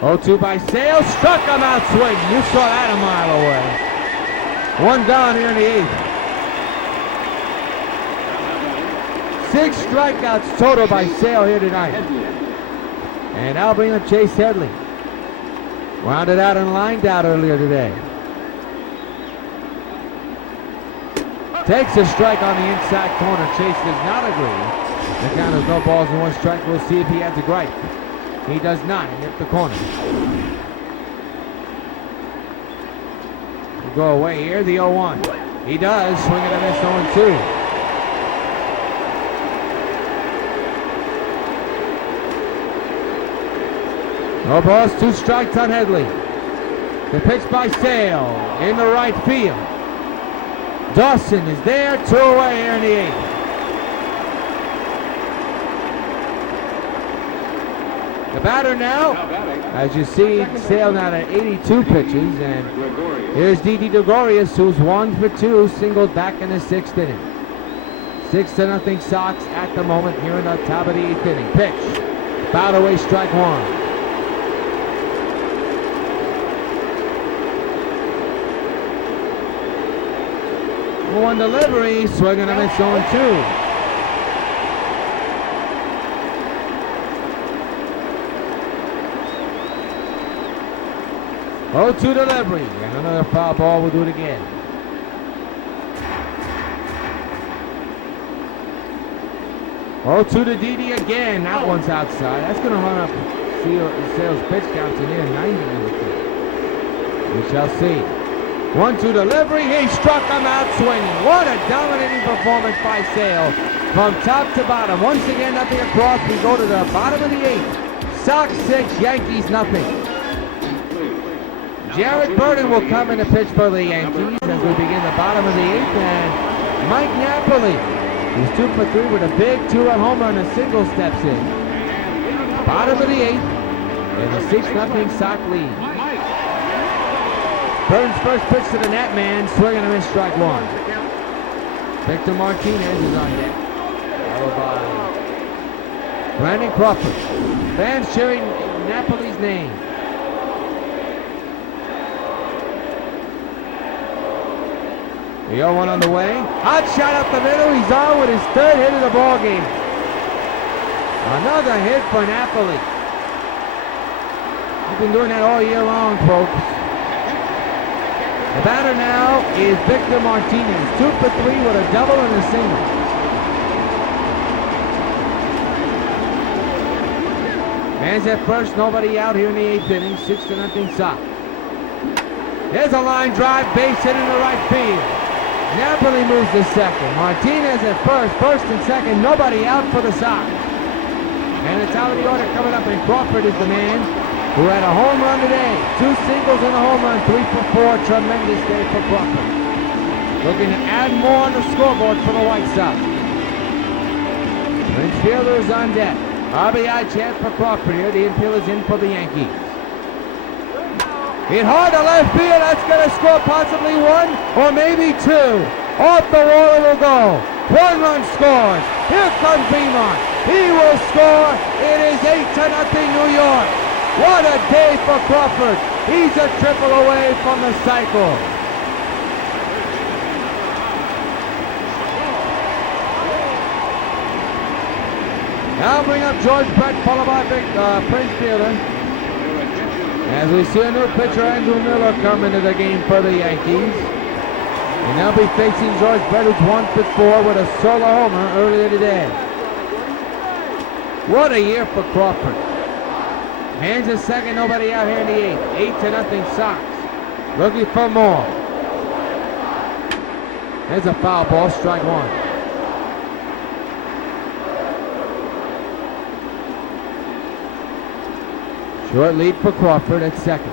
0-2 by Sale. Struck him out swinging. You saw that a mile away. One down here in the 8th. 6 strikeouts total by Sale here tonight. And that'll bring up Chase Headley. Rounded out and lined out earlier today. Takes a strike on the inside corner. Chase does not agree. The count is no balls and 1 strike. We'll see if he has a gripe. He does not. He hit the corner. We'll go away here. The 0-1. He does. Swing and a miss. 0-2. No balls, 2 strikes on Headley. The pitch by Sale in the right field. Dawson is there, 2 away here in the 8th. The batter now, as you see, Sale now at 82 pitches, and here's Didi Gregorius, who's 1 for 2, singled back in the 6th inning. 6-0 Sox at the moment here in the top of the 8th inning. Pitch, fouled away, strike 1. 1 delivery, swing and a miss, 0-2. Oh, 2 delivery, and another foul ball. We'll do it again. Oh, 2 to Didi again. That one's outside. That's going to run up Sale's pitch count to near 90. We shall see. 1-2 delivery. He struck him out swinging. What a dominating performance by Sale from top to bottom. Once again, nothing across. We go to the bottom of the 8th. Sox 6, Yankees nothing. Jared Burden will come in to pitch for the Yankees as we begin the bottom of the 8th. And Mike Napoli, who's 2 for 3 with a big 2-run homer and a single, steps in. Bottom of the 8th, and the 6-0 Sox lead. Burns' first pitch to the net man, swing and a miss, strike 1. Victor Martinez is on deck, followed by Brandon Crawford. Fans cheering Napoli's name. The 0-1 on the way. Hot shot up the middle. He's on with his 3rd hit of the ball game. Another hit for Napoli. He's been doing that all year long, folks. The batter now is Victor Martinez, 2 for 3 with a double and a single. Fans at first, nobody out here in the 8th inning, 6-0 Sox. There's a line drive, base hit in the right field. Napoli moves to second. Martinez at first and second, nobody out for the Sox. And the top of the order coming up, and Crawford is the man who had a home run today. 2 singles and a home run, 3 for 4. Tremendous day for Crawford. Looking to add more on the scoreboard for the White Sox. The infielder is on deck. RBI chance for Crawford here. The infielder's in for the Yankees. Hit hard to left field. That's going to score possibly 1 or maybe 2. Off the wall it will go. 1 run scores. Here comes Beamon. He will score. It is 8-0 New York. What a day for Crawford. He's a triple away from the cycle. Now bring up George Brett, followed by Prince Fielder. As we see a new pitcher, Andrew Miller, come into the game for the Yankees. And they'll be facing George Brett, who's 1 for 4 with a solo homer earlier today. What a year for Crawford. Hands at second, nobody out here in the 8th. 8-0 Sox. Looking for more. There's a foul ball, strike 1. Short lead for Crawford at second.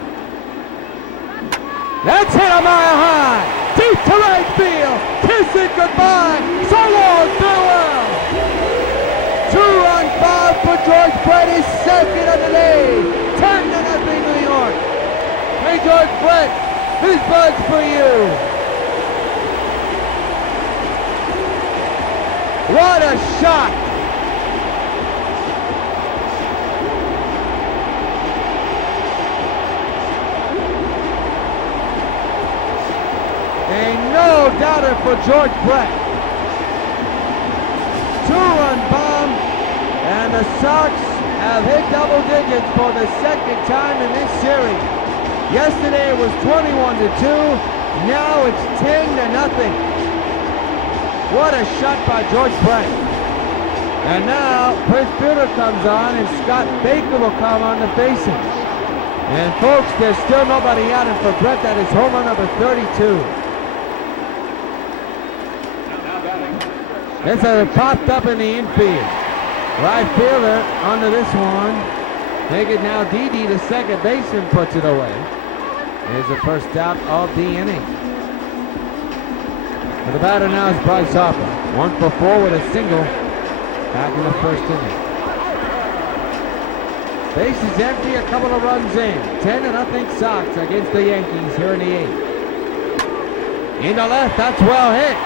That's hit a mile high. Deep to right field. Kiss it goodbye. So long, farewell. 2-run foul for George Brett, his second of the day. 10-0 New York. Hey, George Brett, this buzz for you. What a shot. A no-doubter for George Brett. Two-run bomb, and the Sox have hit double digits for the second time in this series. Yesterday it was 21-2, now it's 10-0. What a shot by George Brett. And now Chris Buehler comes on and Scott Baker will come on the bases. And folks, there's still nobody out, and for Brett that is home run number 32. This has popped up in the infield. Right fielder under this one. Take it now, Didi, the second baseman, puts it away. Here's the first out of the inning. And the batter now is Bryce Harper. 1 for 4 with a single back in the first inning. Base is empty, a couple of runs in. 10-0 Sox against the Yankees here in the 8th. In the left, that's well hit.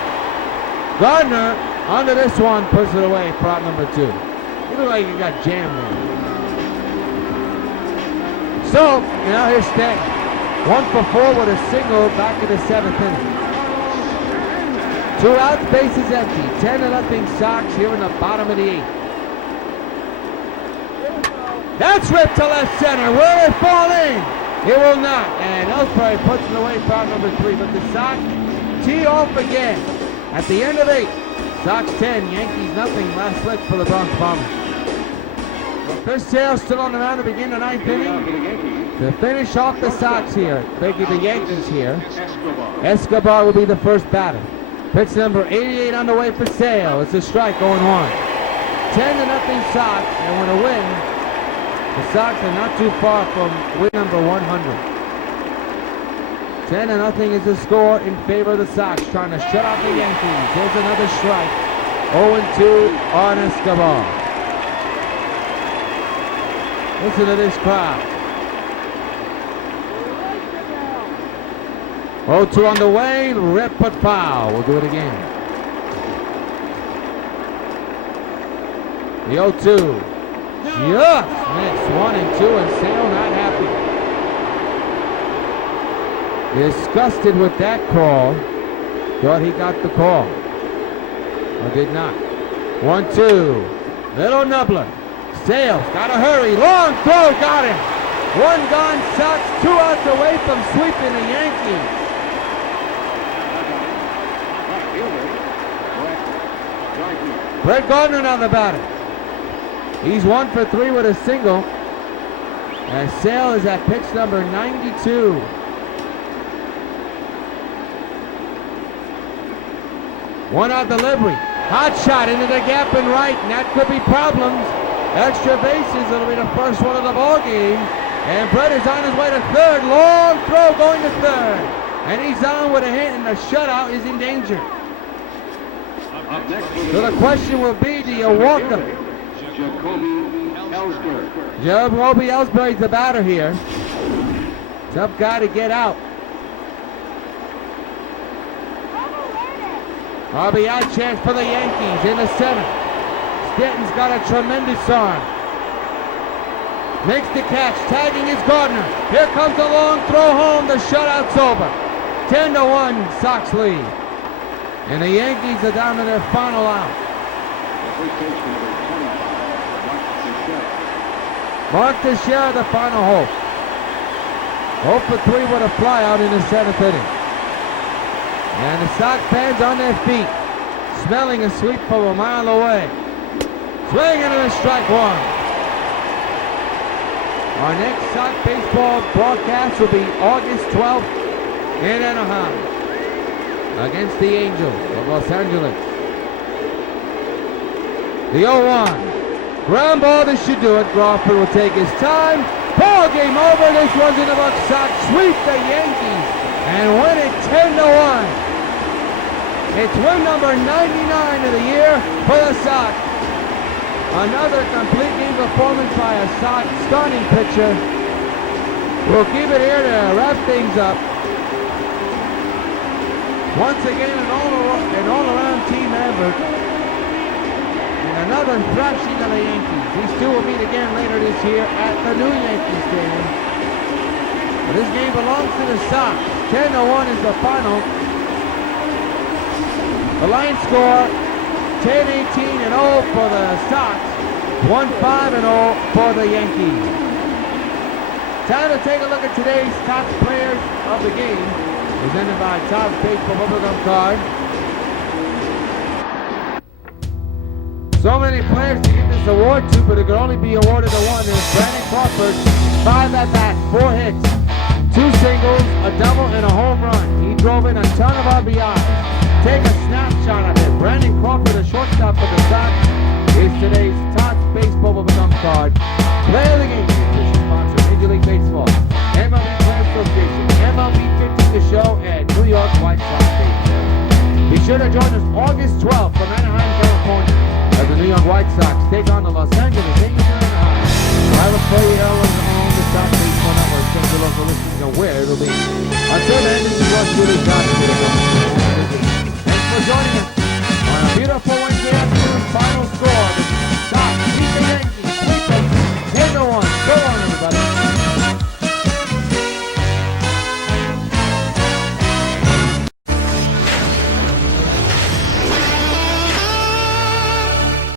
Gardner under this one puts it away for out number 2. You look like you got jammed there. So, now here's Stanton. 1 for 4 with a single back in the 7th inning. 2 outs, base is empty. 10-0 Sox here in the bottom of the 8th. That's ripped to left center. Will it fall in? It will not. And Ellsbury puts it away for out number 3. But the Sox tee off again. At the end of 8, Sox 10, Yankees nothing. Last split for the Bronx Bombers. Well, Chris Sale still on the mound to begin the 9th inning. To finish off the Sox here, making the Yankees here, Escobar will be the first batter. Pitch number 88 on the way for Sale. It's a strike, 0-1. 10-0 Sox, and with a win, the Sox are not too far from win number 100. 10-0 is the score in favor of the Sox, trying to shut out the Yankees. There's another strike. 0-2 on Escobar. Listen to this crowd. 0-2 on the way, rip but foul. We'll do it again. The 0-2. Just missed 1-2, and Sale not happy. Disgusted with that call. Thought he got the call. Or did not. 1-2. Little nubbler. Sales, gotta hurry. Long throw, got him. 1 gone, Sox, 2 outs away from sweeping the Yankees. Brett Gardner now the batter. He's 1 for 3 with a single. And Sale is at pitch number 92. One out delivery. Hot shot into the gap and right, and that could be problems. Extra bases, it'll be the first one of the ball game. And Brett is on his way to third. Long throw going to third. And he's on with a hit, and the shutout is in danger. So the question will be, do you walk him? Jacoby Ellsbury's the batter here. Tough guy to get out. RBI chance for the Yankees in the center. Stanton's got a tremendous arm. Makes the catch, tagging is Gardner. Here comes the long throw home, the shutout's over. 10-1 Sox lead. And the Yankees are down to their final out. Mark Teixeira, the final hope. 0 for 3 with a flyout in the 7th inning. And the Sox fans on their feet, smelling a sweep from a mile away. Swinging and a strike 1. Our next Sox baseball broadcast will be August 12th in Anaheim against the Angels of Los Angeles. The 0-1. Ground ball, this should do it. Crawford will take his time. Ball game over. This one's in the book. Sox sweep the Yankees and win it 10-1. It's win number 99 of the year for the Sox. Another complete game performance by a starting pitcher. We'll keep it here to wrap things up. Once again, an all-around team effort. And another thrashing of the Yankees. These two will meet again later this year at the new Yankee Stadium. But this game belongs to the Sox. 10-1 is the final. The line score, 10-18-0 for the Sox, 1-5-0 for the Yankees. Time to take a look at today's top players of the game, presented by Top Baseball Bubblegum Card. So many players to give this award to, but it could only be awarded to one. There's Brandon Crawford, 5 at-bats, 4 hits, 2 singles, a double, and a home run. He drove in a ton of RBIs. Take a snapshot of it. Brandon Crawford, a shortstop for the Sox, is today's top baseball bubblegum card. Player of the game, official sponsor, Major League Baseball, MLB Player Association, MLB 15 The Show, and New York White Sox Baseball. Be sure to join us August 12th from Anaheim, California, as the New York White Sox take on the Los Angeles Yankees in Anaheim. I will play you on the Top Baseball Network. Check the local listings on where it'll be. Until then, this is yours truly, Josh. Thanks for joining us.